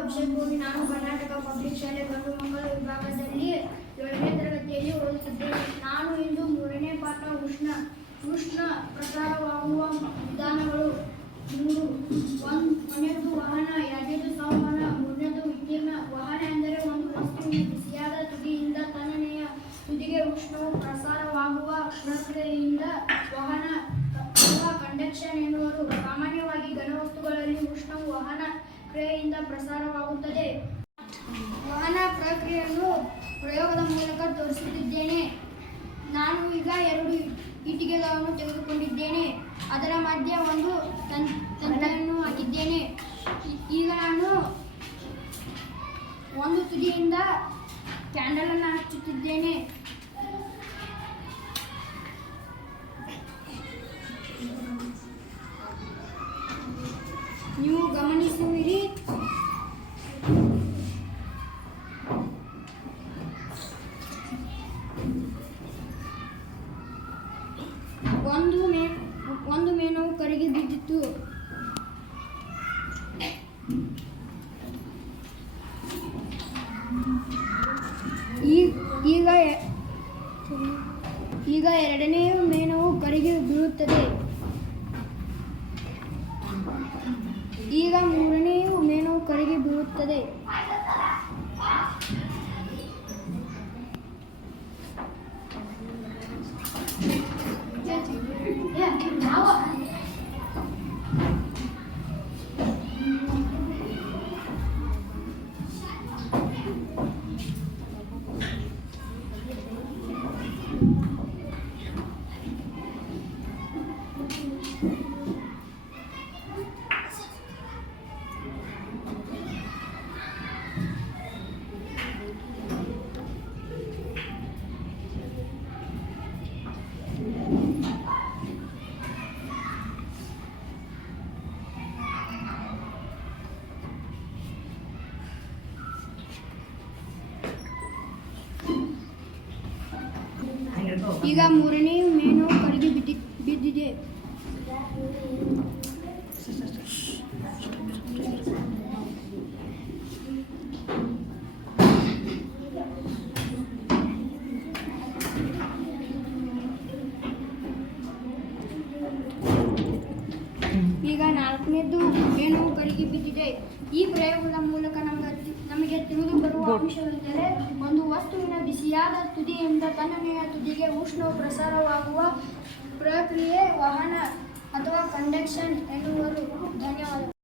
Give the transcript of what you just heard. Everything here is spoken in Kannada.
ಅಭಿಷೇಕ್ ಗೋವಿ. ನಾನು ಕರ್ನಾಟಕ ಪಬ್ಲಿಕ್ ಶಾಲೆ ಗಂಡು ಮಕ್ಕಳ ವಿಭಾಗದಲ್ಲಿ 7ನೇ ತರಗತಿಯಲ್ಲಿ ಓದುತ್ತಿದ್ದೇನೆ. ನಾನು ಇಂದು 3ನೇ ಪಾಠ ಉಷ್ಣ ಪ್ರಸಾರವಾಗುವ ವಿಧಾನಗಳು 3. ಒಂದನೇದು ವಹನ, 2ನೇದು ಸಂವಹನ, 3ನೇದು ವಿಕಿರಣ. ವಹನ ಎಂದರೆ ಒಂದು ವಸ್ತುವಿನ ಬಿಸಿಯಾದ ತುದಿಯಿಂದ ತಣ್ಣನೆಯ ತುದಿಗೆ ಉಷ್ಣವು ಪ್ರಸಾರವಾಗುವ ಪ್ರಕ್ರಿಯೆಯಿಂದ ವಹನ ಅಥವಾ ಕಂಡಕ್ಷನ್ ಎನ್ನುವರು. ಸಾಮಾನ್ಯವಾಗಿ ಘನವಸ್ತುಗಳಲ್ಲಿ ಉಷ್ಣವು ವಹನ ಕ್ರಿಯೆಯಿಂದ ಪ್ರಸಾರವಾಗುತ್ತದೆ. ವಹನ ಪ್ರಕ್ರಿಯೆಯನ್ನು ಪ್ರಯೋಗದ ಮೂಲಕ ತೋರಿಸುತ್ತಿದ್ದೇನೆ. ನಾನು ಈಗ 2 ಇಟ್ಟಿಗೆಗಳನ್ನು ತೆಗೆದುಕೊಂಡಿದ್ದೇನೆ. ಅದರ ಮಧ್ಯೆ ಒಂದು ತಂತಿಯನ್ನು ಹಾಕಿದ್ದೇನೆ. ಈಗ ನಾನು ಒಂದು ತುದಿಯಿಂದ ಕ್ಯಾಂಡಲ್ ಅನ್ನು ಹಚ್ಚುತ್ತಿದ್ದೇನೆ. ನೀವು ಗಮನಿಸುವಿರಿ. ಒಂದು ಮೇಣವು ಕರಗಿ ಬಿದ್ದಿತು. ಈಗ 2ನೇ ಮೇಣವು ಕರಗಿ ಬೀಳುತ್ತದೆ. ಈಗ 3ನೇ ಮೇಣವು ಕರಗಿ ಬೀಳುತ್ತದೆ. ಈಗ 3ನೇ ಮೇಣವು ಕರಗಿ ಬಿದ್ದಿದೆ. ಈಗ 4ನೇದು ಮೇಣವು ಕರಗಿ ಬಿದ್ದಿದೆ. ಈ ಪ್ರಯೋಗದ ಮೂಲಕ ನಮಗೆ ತಿಳಿದು ಬರುವ ಅಂಶವೆಂದರೆ, ಒಂದು ವಸ್ತುವಿನ ಬಿಸಿಯಾದ ತುದಿಯಿಂದ ತಣ್ಣನೆಯ ತುದಿಗೆ ಉಷ್ಣವು ಪ್ರಸಾರವಾಗುವ ಪ್ರಕ್ರಿಯೆ ವಹನ ಅಥವಾ ಕಂಡಕ್ಷನ್ ಎನ್ನುವರು. ಧನ್ಯವಾದ.